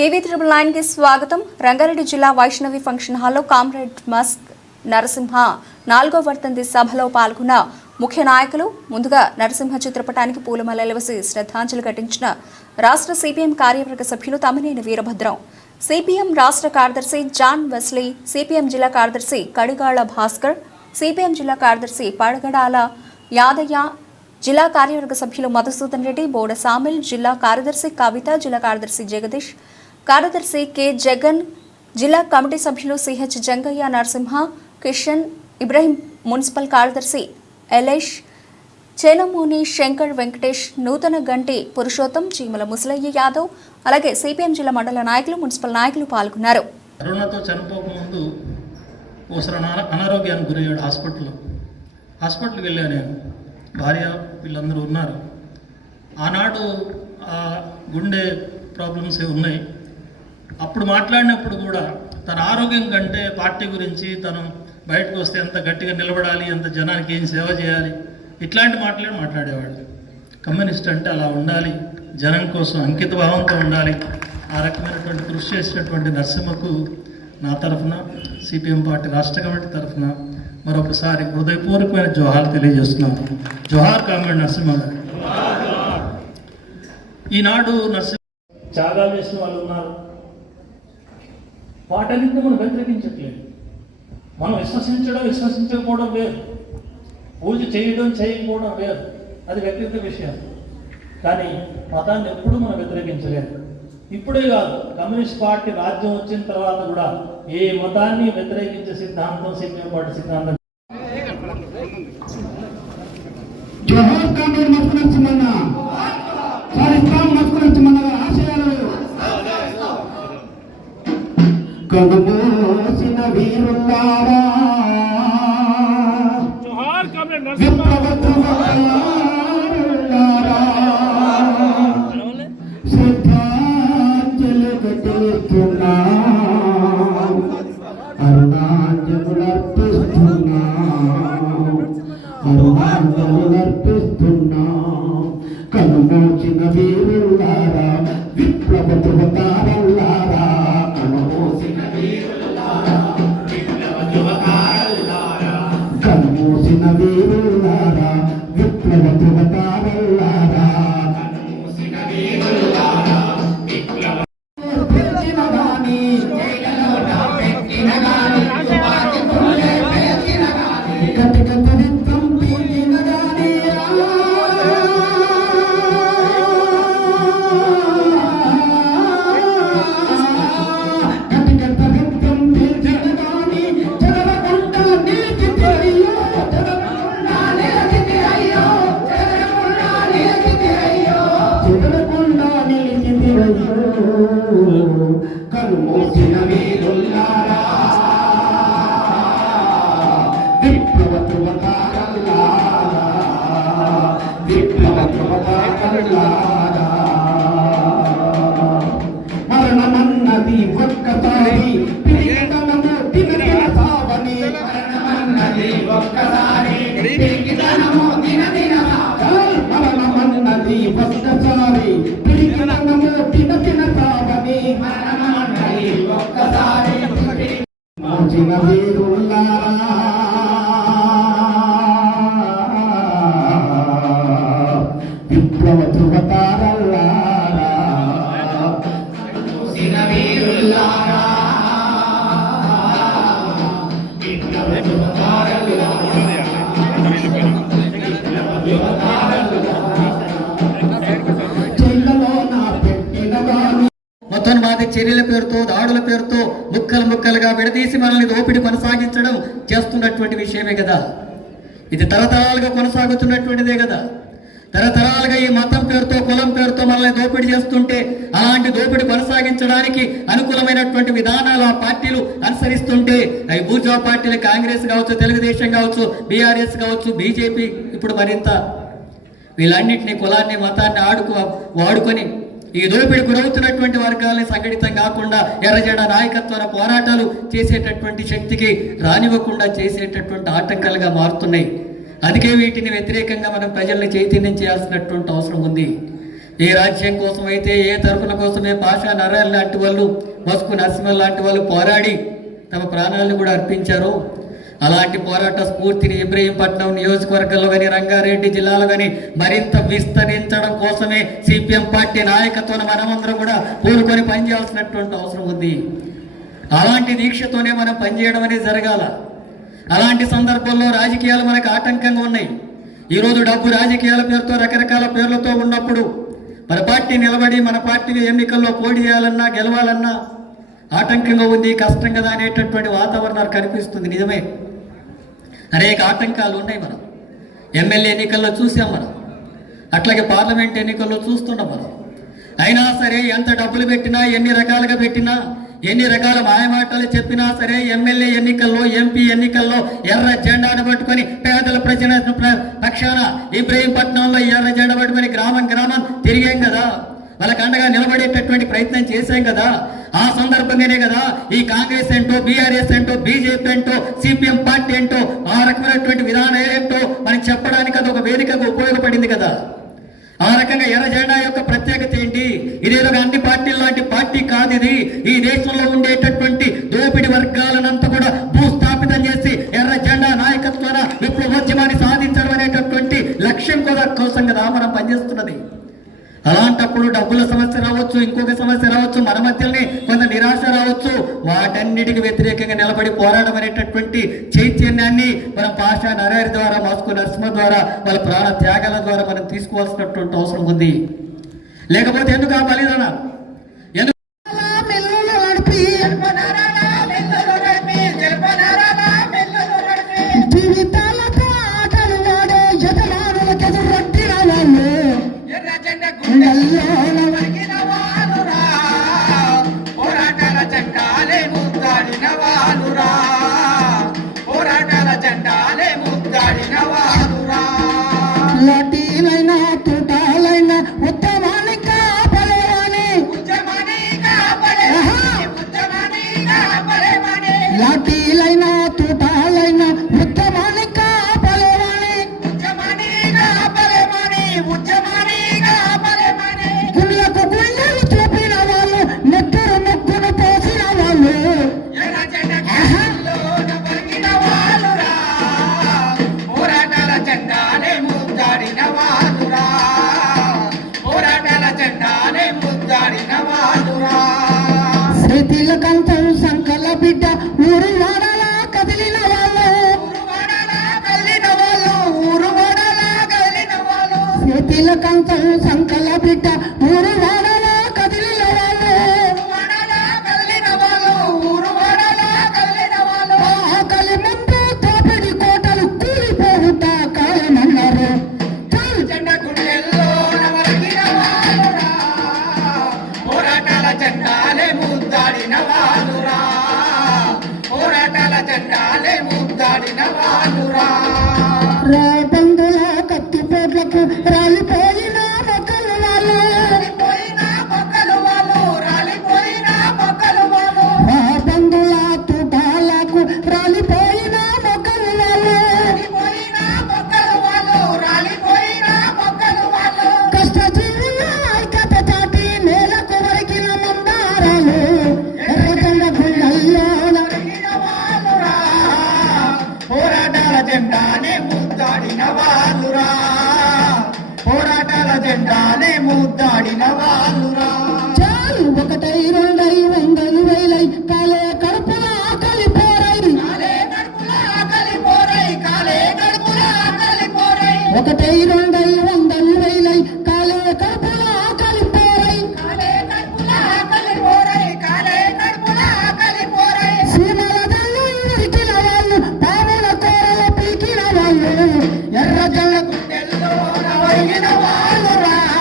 TV triple నైన్కి స్వాగతం. రంగారెడ్డి జిల్లా వైష్ణవి ఫంక్షన్ హాల్లో కామ్రేడ్ మస్క్ నరసింహ నాలుగో వర్తంతి సభలో పాల్గొన్న ముఖ్య నాయకులు ముందుగా నరసింహ చిత్రపటానికి పూలమాలలు వేసి శ్రద్ధాంజలి ఘటించిన రాష్ట్ర సిపిఎం కార్యవర్గ సభ్యులు తమ్మినేని వీరభద్రం సిపిఎం రాష్ట్ర కార్యదర్శి జాన్ వెస్లీ సిపిఎం జిల్లా కార్యదర్శి కడిగాళ్ళ భాస్కర్ సిపిఎం జిల్లా కార్యదర్శి పడగడాల యాదయ్య జిల్లా కార్యవర్గ సభ్యులు మధుసూదన్ రెడ్డి బోడ సామిల్ జిల్లా కార్యదర్శి కవిత జిల్లా కార్యదర్శి జగదీష్ కార్యదర్శి కె. జగన్ జిల్లా కమిటీ సభ్యులు C H Jangaiah Narasimha Kishan Ibrahim municipal కార్యదర్శి ఎలేష్ చేనమూని శంకర్ వెంకటేష్ నూతన గంటి పురుషోత్తం చీమల ముసలయ్య యాదవ్ అలాగే సిపిఎం జిల్లా మండల నాయకులు మున్సిపల్ నాయకులు పాల్గొన్నారు. కరోనాతో చనిపోకముందు ఒకసారి అనారోగ్యానికి గురయ్యాడు హాస్పిటల్లో. హాస్పిటల్కి వెళ్ళాను నేను. భార్య వీళ్ళందరూ ఉన్నారు. ఆనాడు గుండె ప్రాబ్లమ్స్ ఉన్నాయి. అప్పుడు మాట్లాడినప్పుడు కూడా తన ఆరోగ్యం కంటే పార్టీ గురించి తను బయటకు వస్తే ఎంత గట్టిగా నిలబడాలి ఎంత జనానికి ఏం సేవ చేయాలి ఇట్లాంటి మాటలే మాట్లాడేవాళ్ళు. కమ్యూనిస్ట్ అంటే అలా ఉండాలి జనం కోసం అంకిత భావంతో ఉండాలి. ఆ రకమైనటువంటి కృషి చేసినటువంటి నరసింహకు నా తరఫున సిపిఎం పార్టీ రాష్ట్ర కమిటీ తరఫున మరొకసారి హృదయపూర్వకమైన జోహార్ తెలియజేస్తున్నాను. జోహార్ కామెడ్ నరసింహ గారు. ఈనాడు నరసింహ త్యాగాలు చేసిన వాళ్ళు ఉన్నారు. వాటన్నింటినీ మనం వ్యతిరేకించట్లేదు. మనం విశ్వసించడం విశ్వసించకపోవడం వేరు. పూజ చేయడం చేయకపోవడం వేరు. అది వ్యక్తిగత విషయం. కానీ మతాన్ని ఎప్పుడూ మనం వ్యతిరేకించలేదు. ఇప్పుడే కాదు కమ్యూనిస్ట్ పార్టీ రాజ్యం వచ్చిన తర్వాత కూడా ఏ మతాన్ని వ్యతిరేకించే సిద్ధాంతం సిపిఎం పార్టీ సిద్ధాంతం? జోహార్ కాంగ్రెస్ సార్ ఇస్లాం కనుమోసిన ధ్రువకారులారా, శ్రద్ధాంజలి ఘటిస్తున్నా అరుణాంజములర్పిస్తున్నా అరుణాంజములర్పిస్తున్నా కనుమోచిన వీరులారా విప్లవ ధృవతారల్లారా కనుమూసిన మీరుల్లారా విప్లవ ధృవతారల్లారా విప్లవ ధృవతారల్లారా మరణమన్నది ఒక్కసారి మార్చిన వీరుల్లారా విప్లవ ధృవతారల్లారా చూసిన విప్లవ జైళ్ళలో నా చర్యల పేరుతో దాడుల పేరుతో ముక్కలు ముక్కలుగా విడదీసి మనల్ని దోపిడి కొనసాగించడం చేస్తున్నటువంటి విషయమే కదా. ఇది తరతరాలుగా కొనసాగుతున్నటువంటిదే కదా. తరతరాలుగా ఈ మతం పేరుతో కులం పేరుతో మనల్ని దోపిడీ చేస్తుంటే అలాంటి దోపిడీ కొనసాగించడానికి అనుకూలమైనటువంటి విధానాలు ఆ పార్టీలు అనుసరిస్తుంటే అవి బూర్జా పార్టీలు కాంగ్రెస్ కావచ్చు తెలుగుదేశం కావచ్చు బీఆర్ఎస్ కావచ్చు బీజేపీ ఇప్పుడు మరింత వీళ్ళన్నింటినీ కులాన్ని మతాన్ని ఆడుకు వాడుకొని ఈ దోపిడి గురవుతున్నటువంటి వర్గాల్ని సంఘటితం కాకుండా ఎర్రజెండా నాయకత్వాల పోరాటాలు చేసేటటువంటి శక్తికి రానివ్వకుండా చేసేటటువంటి ఆటంకాలుగా మారుతున్నాయి. అందుకే వీటిని వ్యతిరేకంగా మనం ప్రజల్ని చైతన్యం చేయాల్సినటువంటి అవసరం ఉంది. ఏ రాజ్యం కోసం అయితే ఏ తరఫున కోసమే పాషా నరాలు లాంటి వాళ్ళు మస్కు నరసింహ లాంటి వాళ్ళు పోరాడి తమ ప్రాణాలను కూడా అర్పించారు అలాంటి పోరాట స్ఫూర్తిని ఇబ్రహీంపట్నం నియోజకవర్గంలో కానీ రంగారెడ్డి జిల్లాలో కానీ మరింత విస్తరించడం కోసమే సిపిఎం పార్టీ నాయకత్వం మనమందరం కూడా పూనుకొని పనిచేయాల్సినటువంటి అవసరం ఉంది. అలాంటి దీక్షతోనే మనం పనిచేయడం అనేది జరగాల. అలాంటి సందర్భంలో రాజకీయాలు మనకు ఆటంకంగా ఉన్నాయి. ఈరోజు డబ్బు రాజకీయాల పేరుతో రకరకాల పేర్లతో ఉన్నప్పుడు మన పార్టీ నిలబడి మన పార్టీని ఎన్నికల్లో పోటీ చేయాలన్నా గెలవాలన్నా ఆటంకంగా ఉంది కష్టం కదా అనేటటువంటి వాతావరణాలు కనిపిస్తుంది. నిజమే. అనేక ఆటంకాలు ఉన్నాయి మనం. ఎమ్మెల్యే ఎన్నికల్లో చూసాం మనం. అట్లాగే పార్లమెంట్ ఎన్నికల్లో చూస్తున్నాం మనం. అయినా సరే ఎంత డబ్బులు పెట్టినా ఎన్ని రకాలుగా పెట్టినా ఎన్ని రకాల మాయమాటలు చెప్పినా సరే ఎమ్మెల్యే ఎన్నికల్లో ఎంపీ ఎన్నికల్లో ఎర్ర జెండాను పట్టుకొని పేదల ప్రజల పక్షాన ఇబ్రహీంపట్నంలో ఎర్ర జెండా పట్టుకొని గ్రామం గ్రామం తిరిగాం కదా. వాళ్ళకి అండగా నిలబడేటటువంటి ప్రయత్నం చేశాం కదా. ఆ సందర్భంగానే కదా ఈ కాంగ్రెస్ ఏంటో బీఆర్ఎస్ ఏంటో బీజేపీ ఏంటో సిపిఎం పార్టీ ఏంటో ఆ రకమైనటువంటి విధానం ఏంటో మనకి చెప్పడానికి అది ఒక వేదికగా ఉపయోగపడింది కదా. ఆ రకంగా ఎర్ర జెండా యొక్క ప్రత్యేకత ఏంటి? ఇదేదో అన్ని పార్టీల లాంటి పార్టీ కాదు ఇది. ఈ దేశంలో ఉండేటటువంటి దోపిడి వర్గాలనంతా కూడా భూస్థాపితం చేసి ఎర్ర జెండా నాయకత్వాన విప్లవోద్యమాన్ని సాధించడం అనేటటువంటి లక్ష్యం కూడా కోసం కదా మనం పనిచేస్తున్నది. అలాంటప్పుడు డబ్బుల సమస్య రావచ్చు ఇంకొక సమస్య రావచ్చు మన మధ్యలోనే కొంత నిరాశ రావచ్చు. వాటన్నిటికి వ్యతిరేకంగా నిలబడి పోరాటం అనేటటువంటి చైతన్యాన్ని మనం పాషా నరారి ద్వారా మాస్కో నరసింహ ద్వారా వాళ్ళ ప్రాణ త్యాగాల ద్వారా మనం తీసుకోవాల్సినటువంటి అవసరం ఉంది. లేకపోతే ఎందుకు ఆ బలిదానాలు చేతిల కంచం సంకల బిడ్డ ఊరు వాడలా కదిలిన వాళ్ళు ఊరు వాడలా కదిలిన వాళ్ళు. చేతిల కంచం సంకల బిడ్డ ఊరు ముద్దాడిన వాళ్ళురా పోరాటాల జెండాలే ముద్దాడిన వాళ్ళురా జెండానే ముద్దాడిన వాళ్ళురా పోరాటాల జెండానే ముద్దాడిన వాళ్ళురా చాలు ఒకటై రెండై వందలు వేలై కాలే కడుపుల ఆకలి పోరై. కాలే గడుపుల ఆకలి పోరై కాలే గడుపుల ఆకలి పోరై. ఒకటై రెండై వందలు